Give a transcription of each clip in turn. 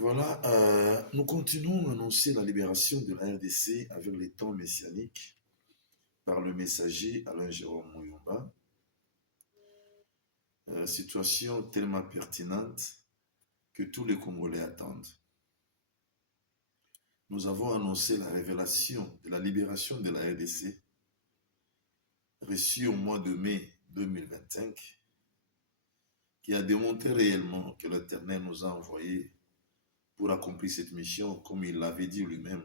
Voilà, nous continuons à annoncer la libération de la RDC avec les temps messianiques par le messager Alain Jérôme Mouyomba. Situation tellement pertinente que tous les Congolais attendent. Nous avons annoncé la révélation de la libération de la RDC reçue au mois de mai 2025 qui a démontré réellement que l'Éternel nous a envoyés pour accomplir cette mission comme il l'avait dit lui-même.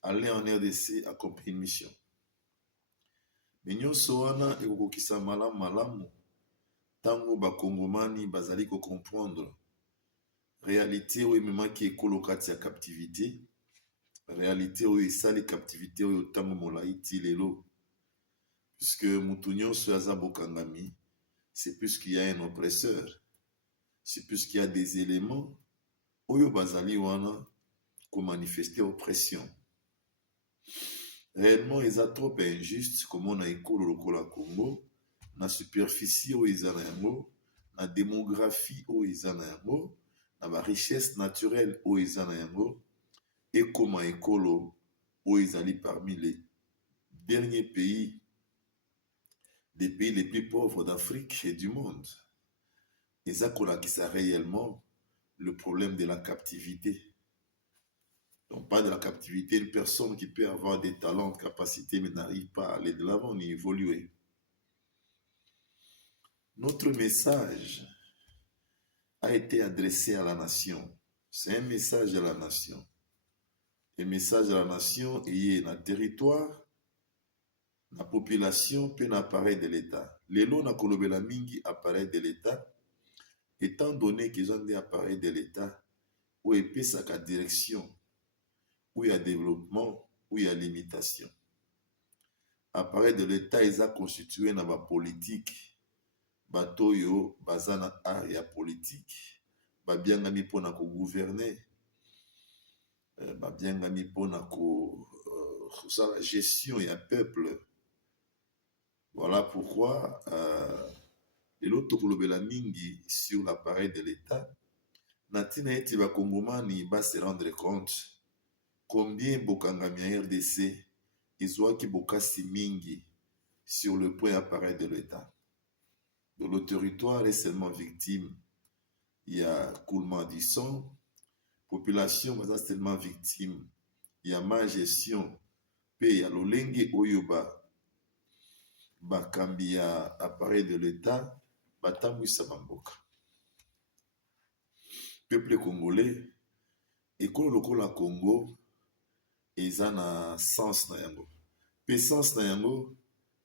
Aller en RDC accomplir une mission. Mais nyonso wana ekokokisa malamu tango bakongomani bazali comprendre réalité oyo ememaki ekolo kati ya captivité, réalité oyo esali captivité oyo tango molai ti lelo, puisque mutu nyonso aza bokangami, c'est puisqu'il y a un oppresseur, c'est puisqu'il y a des éléments oyo bazali wana komanifester oppression. Réellement, eza trop injuste comme on a ekolo lokola Congo, na superficie oyo eza na yango, na démographie oyo eza na yango, na ba richesse naturelle oyo eza na yango, ekoma ekolo oyo ezali parmi les derniers pays, des pays les plus pauvres d'Afrique et du monde. Eza kolakisa réellement le problème de la captivité. Donc, pas de la captivité, une personne qui peut avoir des talents, des capacités, mais n'arrive pas à aller de l'avant ni évoluer. Notre message a été adressé à la nation. C'est un message à la nation. Le message à la nation est dans le territoire, la population, puis l'appareil de l'État. Les lots na kolobela mingi appareil de l'État, étant donné qu'ils ont des appareils de l'État, où épée sa direction, où il y a développement, où il y a limitation. Appareil de l'État, ils ont constitué dans la politique. Batoyo, bazana area politique. Babiangami pona ko gouverner. Babiangami pona ko la gestion et un peuple. Voilà pourquoi les loto kolobela mingi sur l'appareil de l'État. Natina eti ba Kongomani ba se rendre compte combien bokangami RDC izwaki bokasi mingi sur le point appareil de l'État. Donc, le territoire est seulement victime. Il y a coulement du sang, population est seulement victime. Il y a mal gestion, puis il y a l'olenge oyoba, bakambi ya appareil de l'État, batambwisa bamboka. Peuple congolais, ekolo lokola Congo, eza na sens na yango. Pe sens na yango,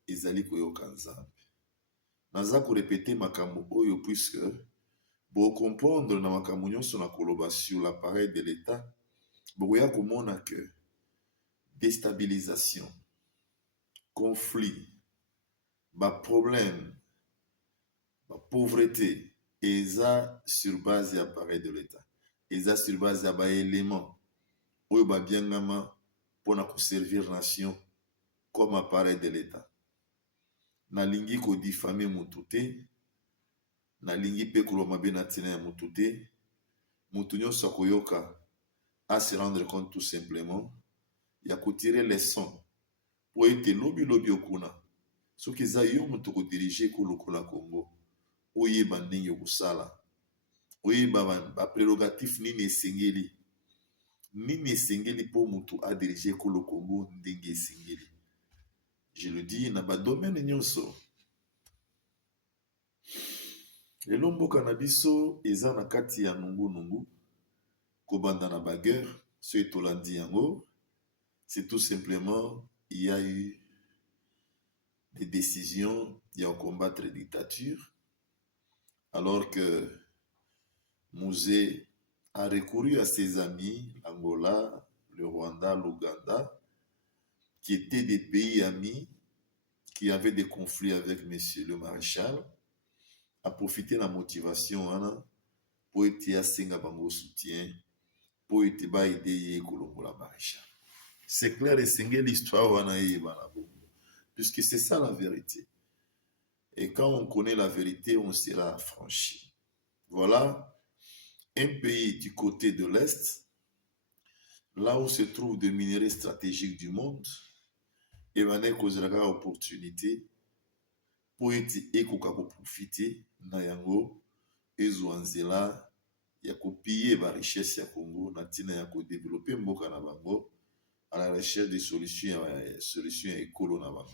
ezali koyoka Nzambe. Naza ko répéter makambo oyo puisque pour comprendre na makambo nyonso na koloba sur l'appareil de l'État, boya komona que déstabilisation, conflit, problème, pauvreté, eza sur base de l'appareil de l'État. Eza sur base de éléments oyo biangama pona ko servir nation comme appareil de l'État. Nalingi ko diffamer mutu te, nalingi pe koloma be na tina ya mutu te, mutu nyonso akoyoka à se rendre compte tout simplement, ya ko tirer leçon po ete lobi okuna soki eza yo mutu ko diriger ko lokola Congo, oyeba ndenge okosala, oyeba ba prérogatif nini esengeli po mutu a diriger ko lo Congo ndenge esengeli. Je le dis, na ba domaine nyonso. Lelo mboka na biso eza na kati ya nungu kobanda na baguerre, so etolandi yango, c'est tout simplement il y a eu des décisions de combattre la dictature, alors que Mouzé a recouru à ses amis, l'Angola, le Rwanda, l'Ouganda, qui étaient des pays amis qui avaient des conflits avec monsieur le maréchal, a profité de la motivation pour être à bango soutien, pour être aider la maréchal. C'est clair et c'est l'histoire puisque c'est ça la vérité. Et quand on connaît la vérité, on sera affranchi. Voilà. un pays du côté de l'Est, là où se trouvent des minerais stratégiques du monde, et maintenant kozalaka opportunité pour ete ekoka koprofite na yango ezwa nzela ya kopiller ba richesse ya Congo na ntina ya kodévelopper mboka na bango à la recherche de solutions écolo na bango.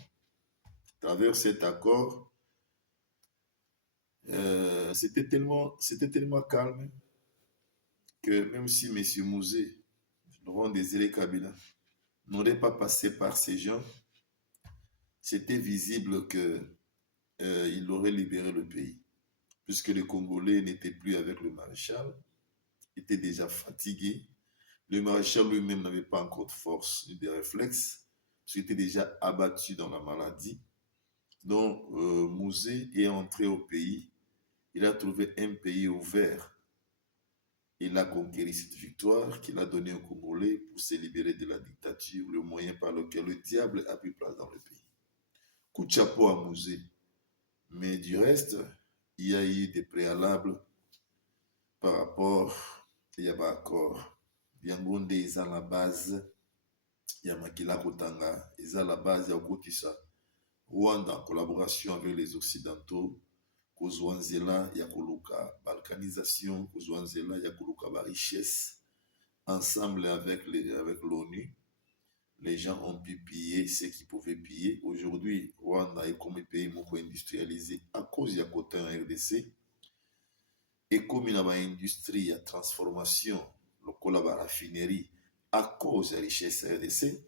À travers cet accord, c'était tellement calme que même si M. Mouzé, Laurent Désiré Kabila, n'aurait pas passé par ces gens, c'était visible qu'il aurait libéré le pays, puisque les Congolais n'étaient plus avec le maréchal, étaient déjà fatigués. Le maréchal lui-même n'avait pas encore de force ni de réflexes, parce qu'il était déjà abattu dans la maladie. Donc, Mouzé est entré au pays. Il a trouvé un pays ouvert. Il a conquéri cette victoire qu'il a donnée aux Congolais pour se libérer de la dictature, le moyen par lequel le diable a pris place dans le pays. Coup de chapeau à Mouzé. Mais du reste, il y a eu des préalables par rapport il y a accord. Yangonde est à la base, il y a Makila Kotanga, est à la base, il y a Okotissa. Rwanda en collaboration avec les Occidentaux, Kozwanzela, Yakoluka, balkanisation, Kozwanzela, Yakoluka, richesse, ensemble avec l'ONU, les gens ont pu piller ce qu'ils pouvaient piller. Aujourd'hui, Rwanda est comme un pays industrialisé à cause de la côté en RDC. Et comme il y a une industrie de transformation, le raffinerie, à cause de la richesse RDC,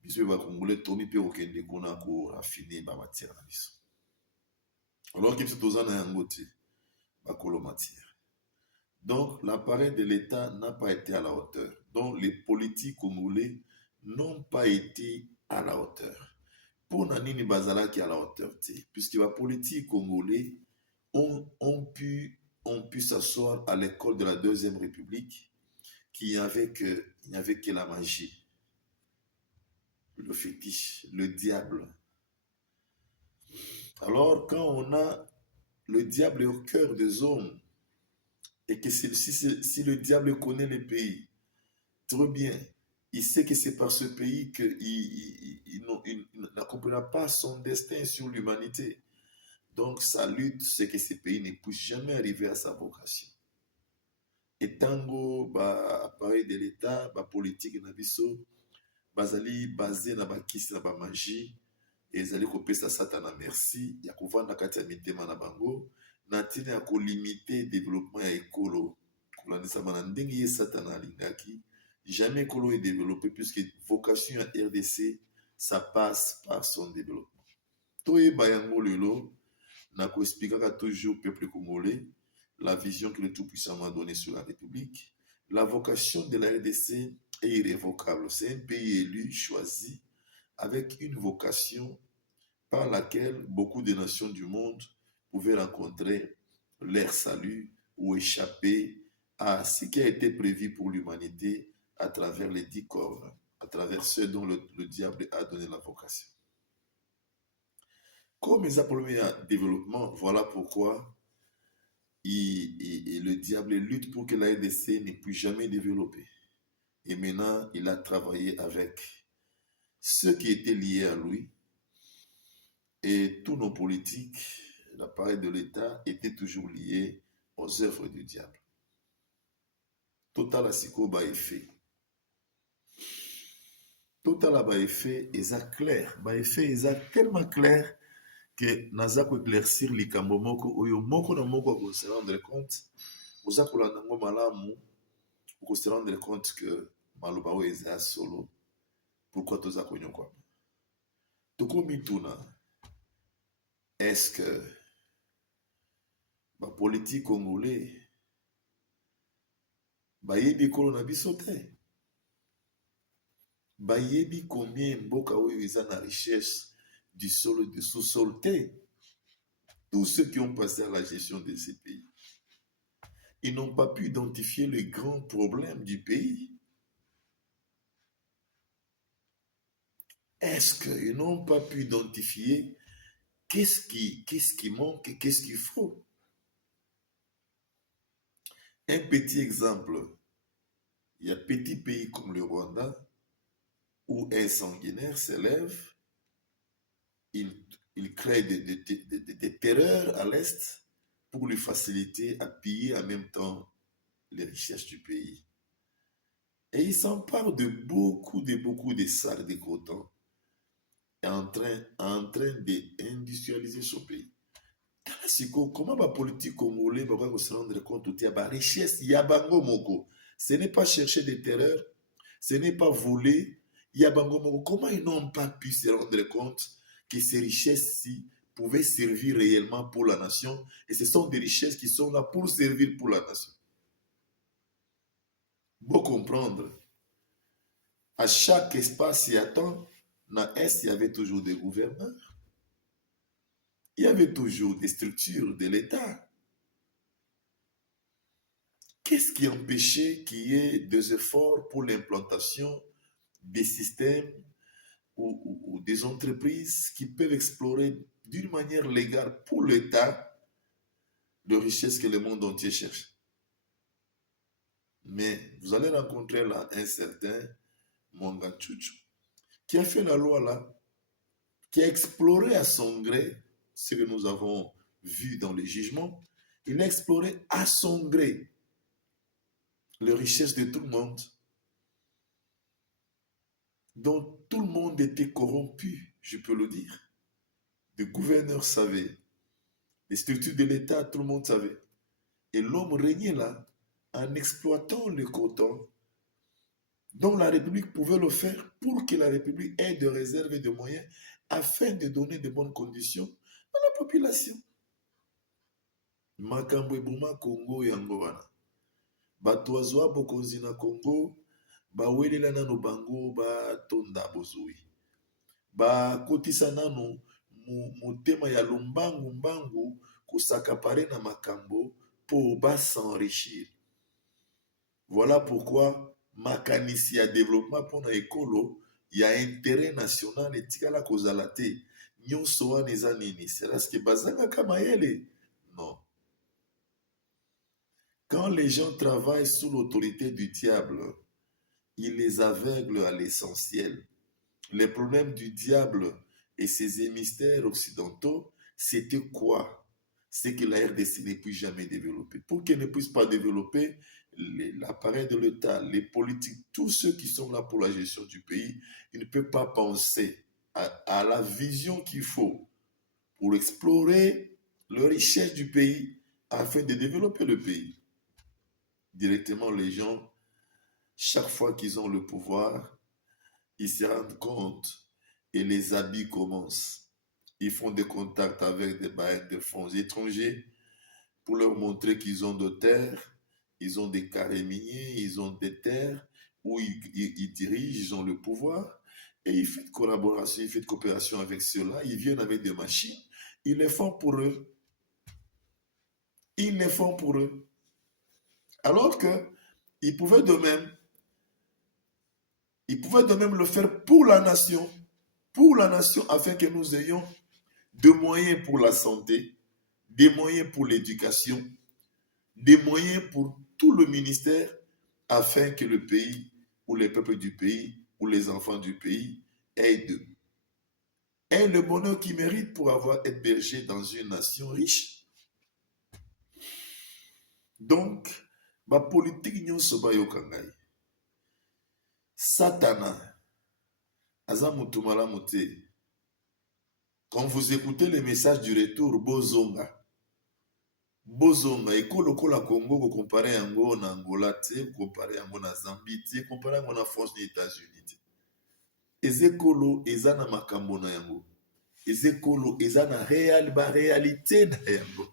biso ba Congolais tomi pe okende kuna ko raffiner ba matière na biso. Alors que biso tozana yango te ba kolo matière. Donc l'appareil de l'État n'a pas été à la hauteur. Donc les politiques congolais n'ont pas été à la hauteur. Pour Nanini Bazalaki à la hauteur, puisque les politiques congolais ont pu s'asseoir à l'école de la Deuxième République, qui n'avait que la magie, le fétiche, le diable. Alors quand on a le diable au cœur des hommes, et que si le diable connaît le pays, très bien, il sait que c'est par ce pays qu'il n'accomplira pas son destin sur l'humanité. Donc sa lutte, c'est que ce pays ne puisse jamais arriver à sa vocation. Et tango, appareil de l'État, politique na biso, bazali basé na bakisi na magie, et ezali kopesa satana merci, ya kovanda kati ya mitema na bango, na ntina ya kolimite développement ya ekolo, kolandisa bana ndenge ye satana alingaki, jamais ekolo est développé, puisque vocation ya RDC, ça passe par son développement. Toyeba yango lelo, na ko expliquera toujours peuple congolais la vision que le Tout-Puissant m'a donnée sur la République. La vocation de la RDC est irrévocable. C'est un pays élu, choisi, avec une vocation par laquelle beaucoup de nations du monde pouvaient rencontrer leur salut ou échapper à ce qui a été prévu pour l'humanité à travers les 10 cornes, à travers ceux dont le diable a donné la vocation. Comme ils appellent un développement, voilà pourquoi le diable lutte pour que la RDC ne puisse jamais développer. Et maintenant, il a travaillé avec ceux qui étaient liés à lui. Et tous nos politiques, l'appareil de l'État, étaient toujours liés aux œuvres du diable. Total Asiko ba effet. Total ba effet, est clair. Ba effet est tellement clair que naza ko éclaircir likambo moko oyo moko na moko ko se rendre compte. Oza ko landa ngo malamu ko se rendre compte que maloba o eza solo. Pourquoi toza ko nyokwa? Toko mituna. Est-ce que la politique congolaise bayebi kolo na biso te? Bayebi combien mboka oyo eza na richesse du sol et du sous-sol te? Tous ceux qui ont passé à la gestion de ces pays, ils n'ont pas pu identifier les grands problèmes du pays. Est-ce qu'ils n'ont pas pu identifier qu'est-ce qui manque et qu'est-ce qu'il faut? Un petit exemple, il y a petit pays comme le Rwanda où un sanguinaire s'élève, il, il crée des terreurs à l'Est pour lui faciliter à piller en même temps les richesses du pays. Et il s'empare de beaucoup de salles de coton en train d'industrialiser son pays. Comment la politique congolaise va se rendre compte de la richesse Yabango Moko? Ce n'est pas chercher des terreurs, ce n'est pas voler Yabango Moko. Comment ils n'ont pas pu se rendre compte que ces richesses-ci pouvaient servir réellement pour la nation et ce sont des richesses qui sont là pour servir pour la nation? Faut comprendre, à chaque espace et à temps, dans l'Est, il y avait toujours des gouverneurs, il y avait toujours des structures de l'État. Qu'est-ce qui empêchait qu'il y ait des efforts pour l'implantation des systèmes ou des entreprises qui peuvent explorer d'une manière légale pour l'État de richesses que le monde entier cherche? Mais vous allez rencontrer là un certain Mwanga Tchouchou qui a fait la loi là, qui a exploré à son gré ce que nous avons vu dans les jugements. Il a exploré à son gré les richesses de tout le monde, dont tout le monde était corrompu, je peux le dire. Les gouverneurs savaient, les structures de l'État, tout le monde savait. Et l'homme régnait là en exploitant le coton dont la République pouvait le faire pour que la République ait de réserves et de moyens afin de donner de bonnes conditions à la population. Makambo ebuma Congo yango wana. Bato bazwa bokonzi na Congo bawelela nano bango batonda bozwi. Bakotisa nano motema ya lombangu mbangu kosakapare na makambo po s'enrichir. Voilà pourquoi makanisi ya développement pona ekolo ya intérêt national etikala kozala te. Nyonso wana eza nini? C'est-à-ce que bazangaka mayele? Non. Quand les gens travaillent sous l'autorité du diable, il les aveugle à l'essentiel. Les problèmes du diable et ses émissaires occidentaux, c'était quoi? C'est que la RDC ne puisse jamais développer. Pour qu'elle ne puisse pas développer, l'appareil de l'État, les politiques, tous ceux qui sont là pour la gestion du pays, ils ne peuvent pas penser à la vision qu'il faut pour explorer les richesses du pays afin de développer le pays. Directement, les gens, chaque fois qu'ils ont le pouvoir, ils se rendent compte et les habits commencent. Ils font des contacts avec des bailleurs de fonds étrangers pour leur montrer qu'ils ont de terres, ils ont des carrés miniers, ils ont des terres où ils dirigent, ils ont le pouvoir. Et ils font de collaboration, ils font de coopération avec ceux-là. Ils viennent avec des machines, ils les font pour eux. Ils les font pour eux. Alors qu'ils pouvaient de même. Ils pouvaient de même le faire pour la nation afin que nous ayons des moyens pour la santé, des moyens pour l'éducation, des moyens pour tout le ministère afin que le pays ou les peuples du pays ou les enfants du pays aient le bonheur qu'ils méritent pour avoir été bergers dans une nation riche. Donc, ma politique nyonso bayoka ngai. Satana aza mutu malamu te. Quand vous écoutez les messages du retour, bozonga. Bozonga, ekolo kola Congo, ko compare yango na Angola te, ko compare yango na Zambie te, ko compare yango na France des États-Unis te. Ezekolo eza na makambo na yango. Ezekolo eza na réalité na yango.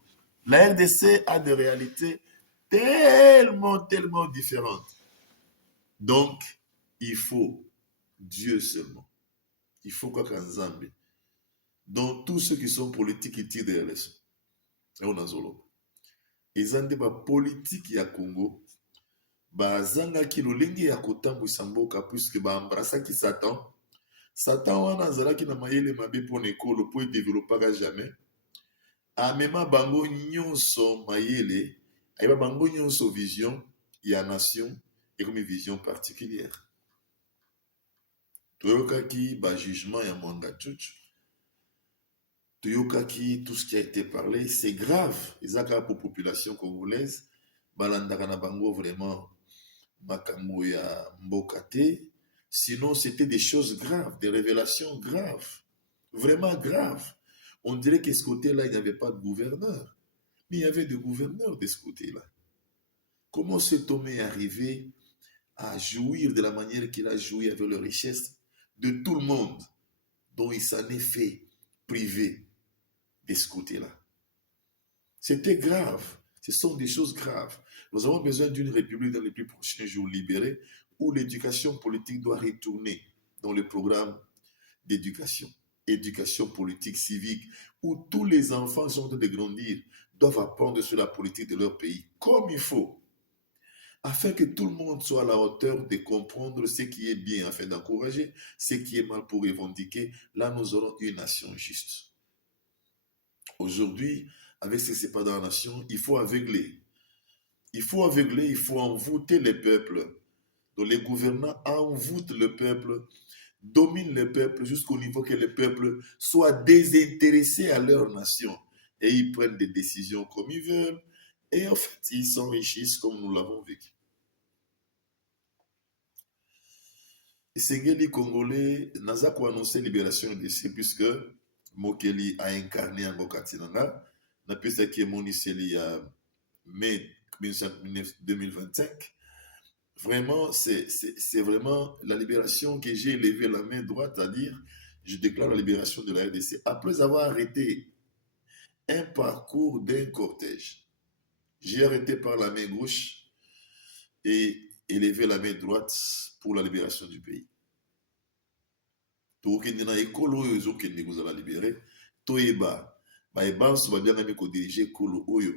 La RDC a des réalités tellement différentes. Donc, il faut Dieu seulement. Il faut quoi qu'un Zambie. Donc, tous ceux qui sont politiques, ils tirent des leçons. Et on a zolo. Eza nde ba politique ya Congo bazangaki lolenge ya kotambwisa mboka puisque baembrasaki Satan. Satan wana azalaki na mayele mabe mpona ekolo mpo edevelopaka jamais. Amema bango nyonso mayele ayeba bango nyonso vision ya nation ekomi vision particulière. Toyokaki ba jugement ya Mwanga Tchouch, toyokaki tout ce qui a été parlé, c'est grave. Ezaka pour population congolaise balandaka na bango vraiment makambo ya mboka te. Sinon c'était des choses graves, des révélations graves, vraiment graves. On dirait que ce côté-là il n'y avait pas de gouverneur, mais il y avait des gouverneurs de ce côté-là. Comment cet homme est arrivé à jouir de la manière qu'il a joui avec les richesses de tout le monde, dont il s'en est fait privé de ce côté-là? C'était grave. Ce sont des choses graves. Nous avons besoin d'une république dans les plus prochains jours libérée où l'éducation politique doit retourner dans le programme d'éducation, éducation politique civique, où tous les enfants sont en train de grandir, doivent apprendre sur la politique de leur pays comme il faut, afin que tout le monde soit à la hauteur de comprendre ce qui est bien, afin d'encourager ce qui est mal pour revendiquer. Là, nous aurons une nation juste. Aujourd'hui, avec ce qui se passe dans la nation, il faut aveugler. Il faut aveugler, il faut envoûter les peuples. Donc les gouvernants envoûtent le peuple, dominent le peuple jusqu'au niveau que le peuple soit désintéressé à leur nation. Et ils prennent des décisions comme ils veulent. Et en fait, ils s'enrichissent comme nous l'avons vécu. Sengeli Congolais, naza ko annoncer libération de puisque Mokeli a incarné en Bokatinanga. Na pesa qui est moniseli à mai 2025. Vraiment, c'est vraiment la libération que j'ai levé la main droite à dire, je déclare la libération de la RDC. Après avoir arrêté un parcours d'un cortège, j'ai arrêté par la main gauche et élevé la main droite pour la libération du pays. Tokende na ekolo oyo ezokende kozala libéré, toyeba bayebanso babiangami kodirige ekolo oyo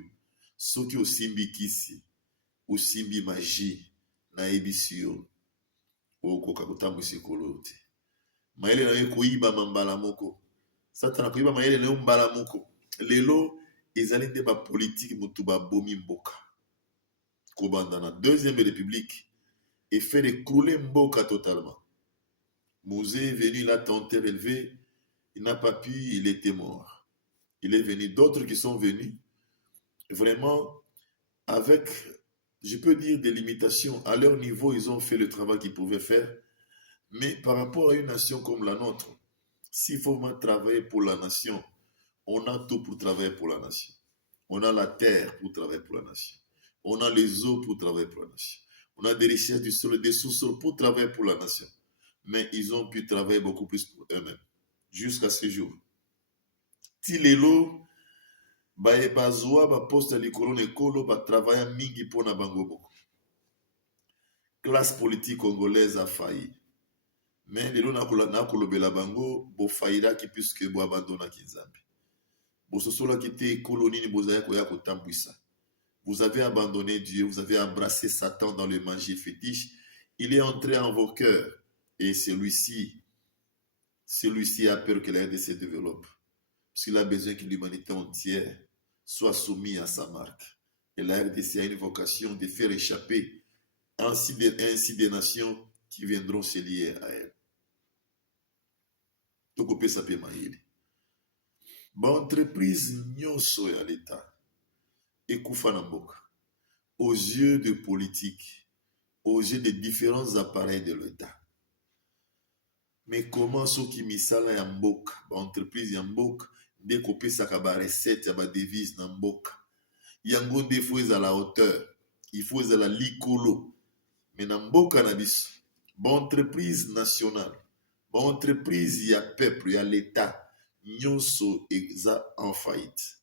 soki osimbi kisi osimbi magie nayebisi yo okoka kotambwisa ekolo te. Mayele na yo koyibama mbala moko, satana koyiba mayele na yo mbala moko. Lelo ezali nde bapolitike motu babomi mboka kobanda na deuxième république et fait écrouler mboka totalement. Mouzé est venu, il a tenté relever, il n'a pas pu, il était mort. Il est venu, d'autres qui sont venus, vraiment, avec, je peux dire, des limitations. À leur niveau, ils ont fait le travail qu'ils pouvaient faire. Mais par rapport à une nation comme la nôtre, s'il faut vraiment travailler pour la nation, on a tout pour travailler pour la nation. On a la terre pour travailler pour la nation. On a les eaux pour travailler pour la nation. On a des richesses du sol et des sous-sols pour travailler pour la nation. Mais ils ont pu travailler beaucoup plus pour eux-mêmes. Jusqu'à ce jour. Tilelo, baebazoa, ba poste à l'école, ekolo, ba travailler mingi pour na bango boko. Classe politique congolaise a failli. Mais lelo na kolobela bango, bo faillira ki puisque bo abandonna kinzambi. Bo sosola ki te ekolo nini bozaya koya kotambwisa. Vous avez abandonné Dieu, vous avez embrassé Satan dans le magie fétiche. Il est entré en vos cœurs. Et celui-ci a peur que la RDC développe. Parce qu'il a besoin que l'humanité entière soit soumise à sa marque. Et la RDC a une vocation de faire échapper ainsi des nations qui viendront se lier à elle. Donc on peut s'appeler Maïli. Bon, entreprise nyonso à l'État. Et Koufanamboka. Aux yeux de politique, aux yeux des différents appareils de l'État. Mais comment ceux qui misala ya mboka, ba entreprise ya mboka, dès qu'on peut s'accabar recette ya ba devise na mboka. Yango des fois à la hauteur, il faut à la likolo. Mais na mboka na biso, ba entreprise nationale, ba entreprise ya peuple, ya l'État, nyonso eza en faillite.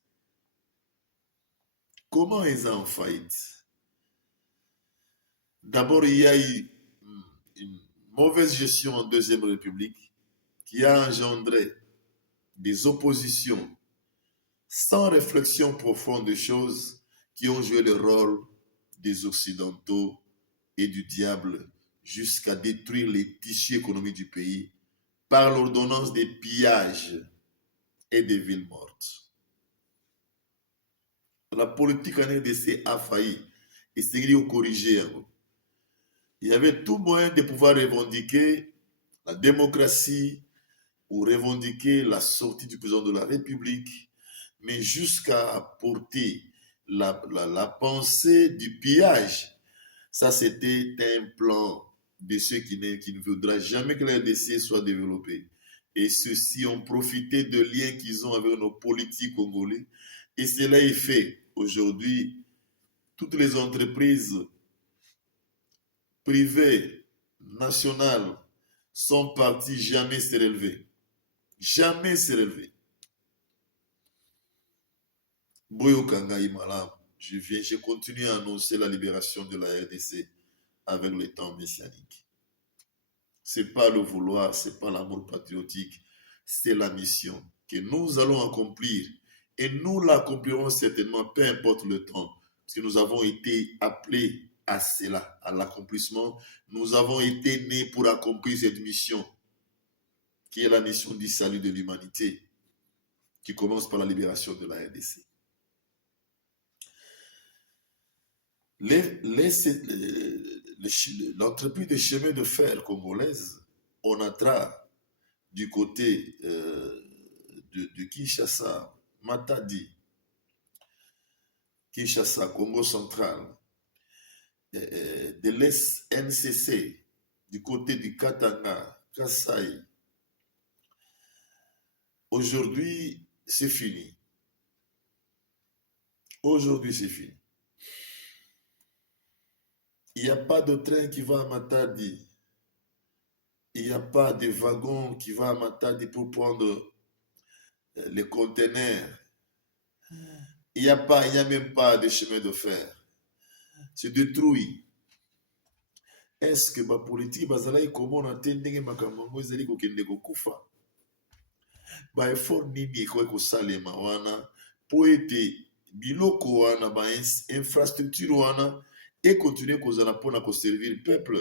Comment eza en faillite? D'abord, il y a eu une mauvaise gestion en Deuxième République qui a engendré des oppositions sans réflexion profonde des choses qui ont joué le rôle des Occidentaux et du diable jusqu'à détruire les tissus économiques du pays par l'ordonnance des pillages et des villes mortes. la politique en RDC a failli. Et c'est qu'il faut corriger. Il y avait tout moyen de pouvoir revendiquer la démocratie ou revendiquer la sortie du président de la République, mais jusqu'à porter la pensée du pillage. Ça, c'était un plan de ceux qui ne voudraient jamais que la RDC soit développée. Et ceux-ci ont profité de liens qu'ils ont avec nos politiques congolais. Et cela est fait. Aujourd'hui, toutes les entreprises privées, nationales, sont parties jamais se relever. Jamais se relever. Boyo Kangai Malam, je continue à annoncer la libération de la RDC avec le temps messianique. Ce n'est pas le vouloir, ce n'est pas l'amour patriotique, c'est la mission que nous allons accomplir. Et nous l'accomplirons certainement, peu importe le temps, parce que nous avons été appelés à cela, à l'accomplissement. Nous avons été nés pour accomplir cette mission, qui est la mission du salut de l'humanité, qui commence par la libération de la RDC. L'entreprise de chemin de fer congolaise, ONATRA, du côté de Kinshasa, Matadi, Kinshasa, Congo central, de l'SNCC, du côté du Katanga, Kasaï. Aujourd'hui, c'est fini. Aujourd'hui, c'est fini. Il n'y a pas de train qui va à Matadi. Il n'y a pas de wagon qui va à Matadi pour prendre les conteneurs. Il n'y a même pas de chemin de fer. C'est détruit. Est-ce que ma politique bazalaï comment on entend que ma kamango ezali kokende kokufa? Ba effort nini ko salema wana po ete biloko wana ba infrastructure wana et continuer kozala pona ko servir le peuple.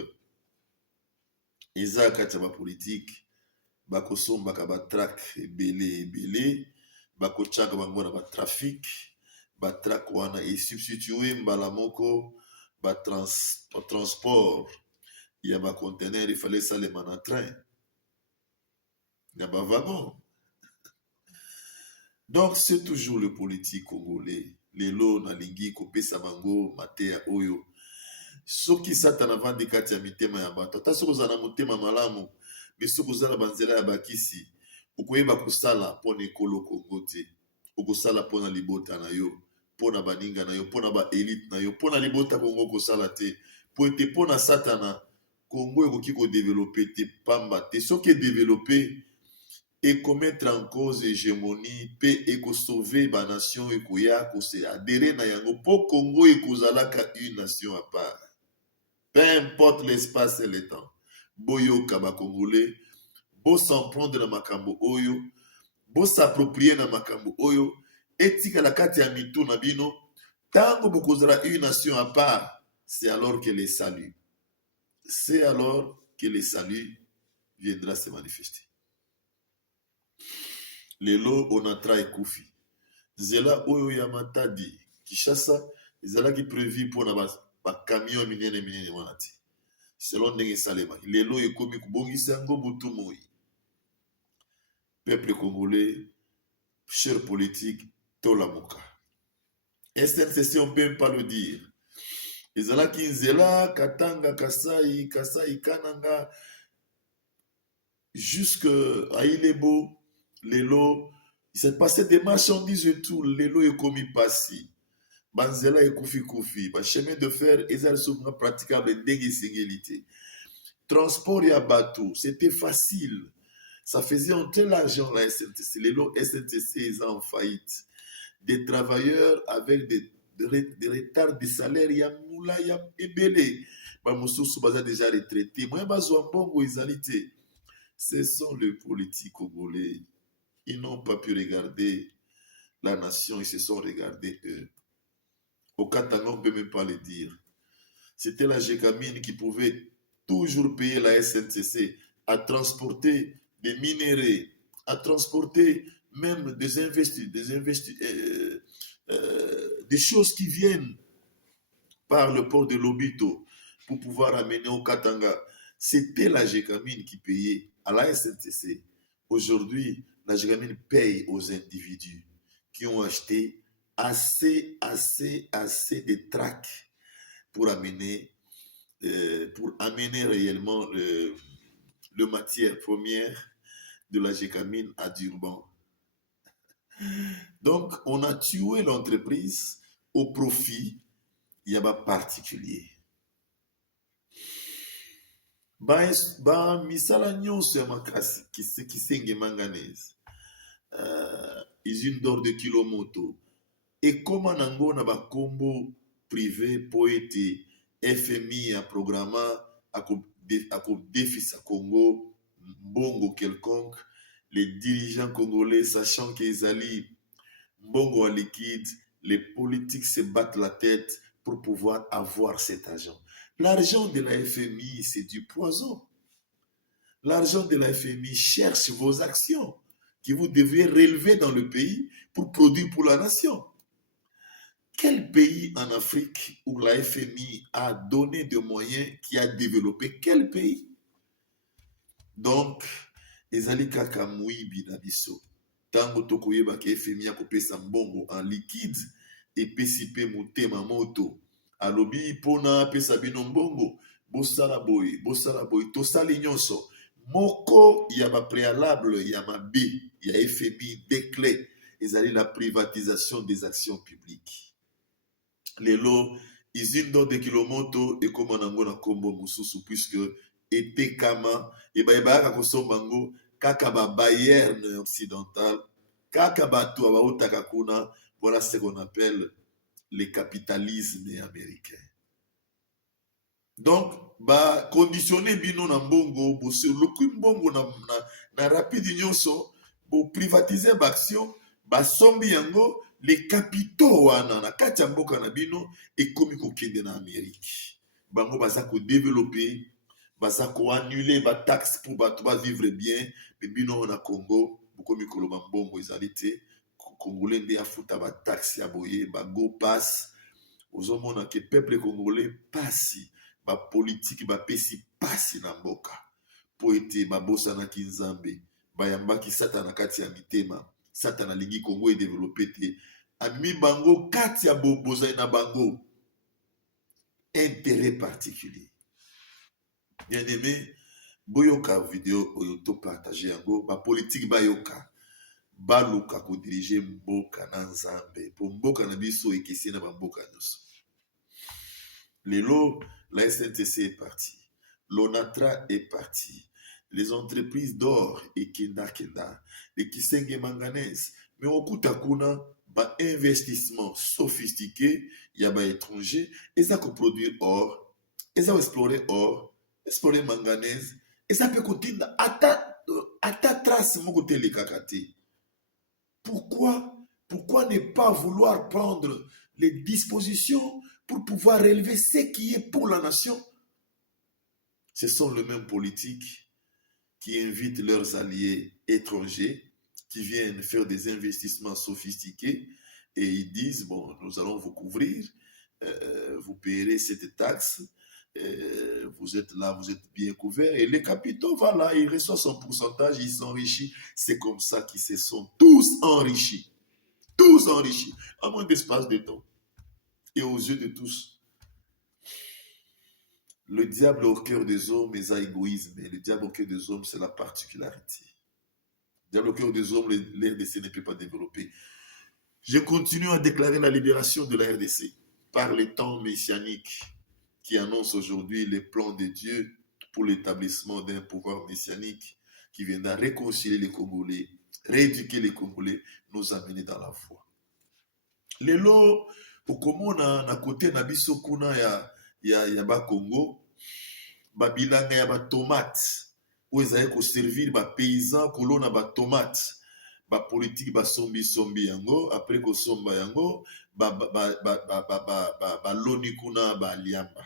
Eza kati ba politique ba kosombaka ba track ebele bako tchaka bango na ba trafic ba track wana et substituer mbala moko ba transport. Il y a des conteneurs, il fallait ça les en train. Il y a des wagons. Donc, c'est toujours le politique congolais. Les lots, nalingi, kopé sabango, matea, oyo. Ce qui s'attend avant de katia mitema ya bato. Ta soko zana mutema malamu, mais soko zana banzela ya bakisi. Ukoyeba kusala pone kolo kongote. Ukosala pona libota na yo, pona baninga na yo, pona ba élite na yo, pona libota kongo kosala te. Po ete pona satana. Congo est qui développer te pamba te ce qui est développé et commettre en cause hégémonie pe et sauver ba nation et koya ko se adhérer na yango po Congo et kozalaka une nation à part. Peu importe l'espace et le temps. Boyo kaba congolais, bo s'en prendre na makambo oyo, bo s'approprier na makambo oyo, etika la kati ya mitu na bino, tango bokozala une nation à part, c'est alors que les salut. C'est alors que le salut viendra se manifester. Lelo onatra ekufi. Zela oyo ya Matadi, Kinshasa, zela qui prévu pour na ba camion minene wanati. Selon ndenge salema. Lelo ekomi kubongisa ngo butu moi. Peuple congolais, cher politique, tolamoka. SNCC, on ne peut même pas le dire. Ezalaki nzela Katanga Kasai Kananga jusque à Ilebo lelo il s'est passé des marchandises et tout lelo est commis passi banzela et koufi ba chemin de fer ezali souvent praticable ndenge singélité transport ya bateau c'était facile ça faisait entrer l'argent la SNTC lelo SNTC est en faillite des travailleurs avec des retards de salaire ya mula ya ebele ba mosusu baza déjà retraité moyen bazwa mbongo ezalité. Ce sont les politiques congolais, ils n'ont pas pu regarder la nation, ils se sont regardés eux. Au Katanga, on ne peut même pas le dire. C'était la Gécamine qui pouvait toujours payer la SNCC à transporter des minéraux, des des choses qui viennent par le port de Lobito pour pouvoir amener au Katanga. C'était la Gécamine qui payait à la SNTC. Aujourd'hui, la Gécamine paye aux individus qui ont acheté assez de tracts pour amener réellement le matière première de la Gécamine à Durban. Donc, on a tué l'entreprise au profit y a pas particulier. Ba misala nyonso ya makasi kisenge manganese usine d'or de Kilomoto ekoma nango na bakombo privé po ete FMI ya programa akodefisa Congo mbongo quelconque, les dirigeants congolais sachant qu'ezali mbongo en liquide, les politiques se battent la tête pour pouvoir avoir cet argent. L'argent de la FMI, c'est du poison. L'argent de la FMI cherche vos actions que vous devez relever dans le pays pour produire pour la nation. Quel pays en Afrique où la FMI a donné des moyens, qui a développé quel pays? Donc, ezali kaka muibi na biso. Tango tokoyeba ke FMI akopesa mbongo en liquide epesi mpe motema moto alobi mpona apesa bino mbongo bosala boye tosali nyonso moko ya bapréalable ya mabe ya FMI déclare ezali la privatisation des actions publiques. Lelo usine d'or de Kilomoto ekoma nango na kombo mosusu puisque etekama ebayaka kosomba ngo kaka ba Bayern occidental, kaka bato abautaka kuna. Voilà ce qu'on appelle le capitalisme américain. Donc, ba conditionner bino na mbongo, bo se lokui mbongo na rapide nyonso, bo privatiser ba action, ba sombi yango les capitaux wana na kati ya mboka na bino ekomi kokende na Amérique. Bango baza ko développer, baza ko annuler ba taxe pour bato ba vivre bien, mais bino na Congo bokomi koloba mbongo ezali te. Congolais nde afuta ba taxe ya boye ba go pass. Ozomona ke peuple congolais pasi ba politique ba pesi pasi na mboka po ete babosanaki Nzambe bayambaki Satana kati ya mitema. Satana alingi Congo e développer te ami bango kati ya bozai na bango intérêt particulier. Bien aimé, boyoka video oyo to partager yango ba politique bayoka baluka ko diriger mboka na Nzambe po mboka na biso ekesi na mboka nyonso. Lelo la SNTC est partie, l'ONATRA est partie, les entreprises d'or et kenda les Kisenge manganèse, mais okuta kuna ba investissement sophistiqué ya ba étranger et ça ko produire or, et ça explorer or, explorer manganèse, et ça peut continuer ata trace moko tele kakati. Pourquoi ne pas vouloir prendre les dispositions pour pouvoir relever ce qui est pour la nation? Ce sont les mêmes politiques qui invitent leurs alliés étrangers qui viennent faire des investissements sophistiqués et ils disent, bon, nous allons vous couvrir, vous payerez cette taxe, vous êtes là, vous êtes bien couverts. Et les capitaux, voilà, ils reçoivent son pourcentage, ils s'enrichissent. C'est comme ça qu'ils se sont tous enrichis. Tous enrichis, à moins d'espace de temps. Et aux yeux de tous. Le diable au cœur des hommes est égoïsme. Et le diable au cœur des hommes, c'est la particularité. Le diable au cœur des hommes, l'RDC ne peut pas développer. Je continue à déclarer la libération de la RDC par les temps messianiques qui annonce aujourd'hui les plans de Dieu pour l'établissement d'un pouvoir messianique qui viendra réconcilier les Congolais, rééduquer les Congolais, nous amener dans la foi. Lelo, okomona na côté na biso kuna ya ba Congo, ba bilanga ya ba tomate, où ezali ko servir ba paysans kolona ba tomate, ba politique ba sombi yango, après ko somba yango, ba loni kuna ba liamba.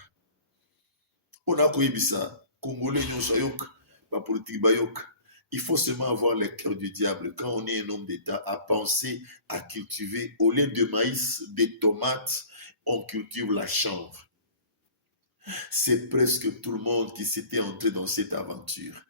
On a koyebisa Congolais nyonso yoka, ba politique ba yoka. Il faut seulement avoir le cœur du diable quand on est un homme d'État à penser à cultiver, au lieu de maïs, des tomates, on cultive la chanvre. C'est presque tout le monde qui s'était entré dans cette aventure.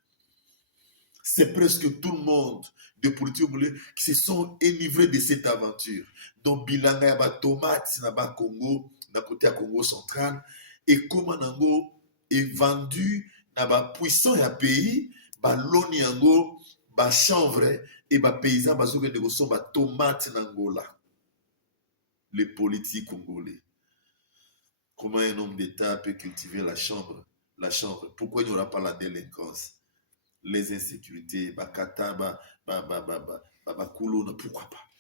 C'est presque tout le monde de politique qui se sont enivrés de cette aventure. Donc, bilanga ya ba tomate na ba Congo, na côté à Congo central, et comment nango est vendu na ba puissant ya pays, ba loni yango, ba chanvre et ba paysan bazoke de goson ba tomate nangola. Les politiques congolais. Comment un homme d'État peut cultiver la chanvre? Pourquoi il n'y aura pas la délinquance? Les insécurités, bakata, pourquoi pas?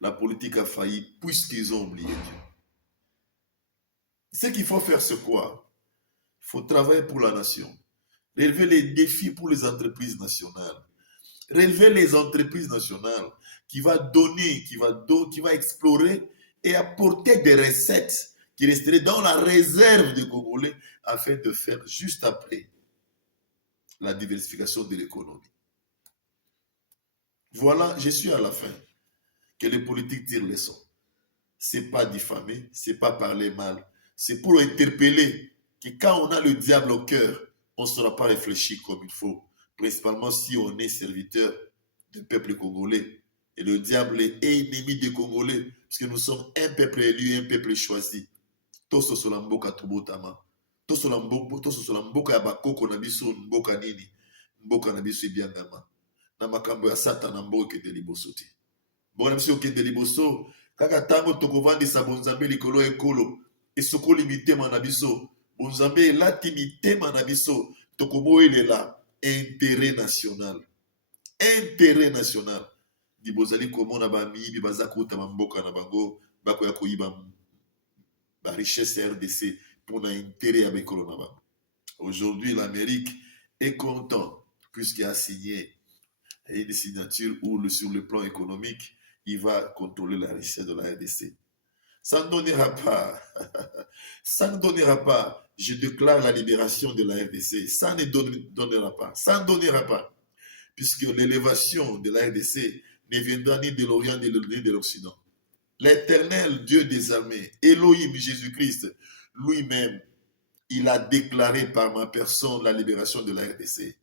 La politique a failli puisqu'ils ont oublié Dieu. Ce qu'il faut faire, c'est quoi? Il faut travailler pour la nation, relever les défis pour les entreprises nationales, relever les entreprises nationales qui va donner, qui va explorer et apporter des recettes qui resteraient dans la réserve des Congolais afin de faire juste après la diversification de l'économie. Voilà, je suis à la fin. Que les politiques tirent les leçons. Ce n'est pas diffamer, ce n'est pas parler mal. C'est pour interpeller que quand on a le diable au cœur, on ne sera pas réfléchi comme il faut. Principalement si on est serviteur du peuple congolais. Et le diable est ennemi des Congolais, puisque nous sommes un peuple élu, un peuple choisi. Toso solamboka tobotama. Toso solamboka ya bakoko na biso mboka nini. Mboka na biso ebiangama. Na makambo ya satana mboka de liboso te. Bon, biso okende liboso, kaka tango tokovandisa bonzambe likolo ekolo, esokoli mitema na biso. Bonzambe elati mitema na biso, tokoboyelela intérêt national. Intérêt national. Di bozali komona ba miyibi baza kota mboka na bango, bako ya koyiba la richesse RDC pour un intérêt avec le Colonaba. Aujourd'hui, l'Amérique est content puisqu'il a signé une signature où, sur le plan économique, il va contrôler la richesse de la RDC. Ça ne donnera pas. Ça ne donnera pas. Je déclare la libération de la RDC. Ça ne donnera pas. Ça ne donnera pas. Puisque l'élévation de la RDC ne viendra ni de l'Orient ni de l'Occident. L'Éternel Dieu des armées, Elohim Jésus-Christ, lui-même, il a déclaré par ma personne la libération de la RDC.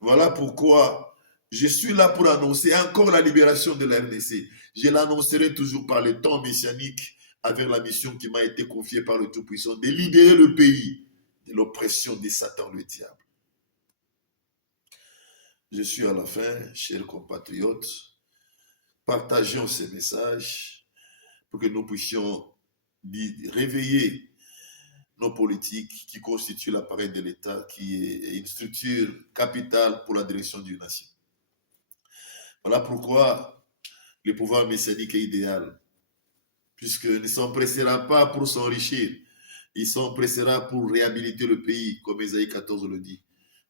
Voilà pourquoi je suis là pour annoncer encore la libération de la RDC. Je l'annoncerai toujours par le temps messianique avec la mission qui m'a été confiée par le Tout-Puissant de libérer le pays de l'oppression de Satan, le diable. Je suis à la fin, chers compatriotes. Partageons ces messages pour que nous puissions réveiller nos politiques qui constituent l'appareil de l'État, qui est une structure capitale pour la direction d'une nation. Voilà pourquoi le pouvoir messianique est idéal, puisqu'il ne s'empressera pas pour s'enrichir, il s'empressera pour réhabiliter le pays, comme Ésaïe 14 le dit.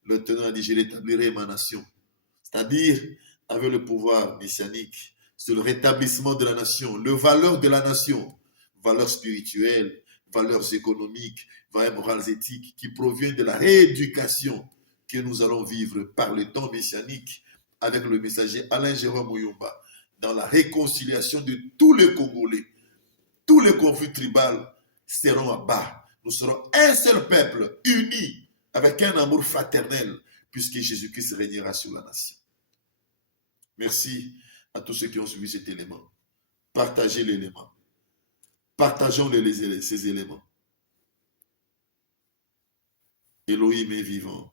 Le tenant a dit, je rétablirai ma nation. C'est-à-dire, avec le pouvoir messianique, c'est le rétablissement de la nation, le valeur de la nation, valeurs spirituelles, valeurs économiques, valeurs morales éthiques, qui proviennent de la rééducation que nous allons vivre par le temps messianique avec le messager Alain Jérôme Muyumba, dans la réconciliation de tous les Congolais. Tous les conflits tribaux seront à bas. Nous serons un seul peuple, uni, avec un amour fraternel, puisque Jésus-Christ régnera sur la nation. Merci à tous ceux qui ont suivi cet élément. Partagez l'élément. Partageons ces éléments. Elohim est vivant.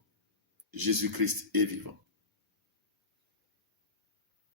Jésus-Christ est vivant.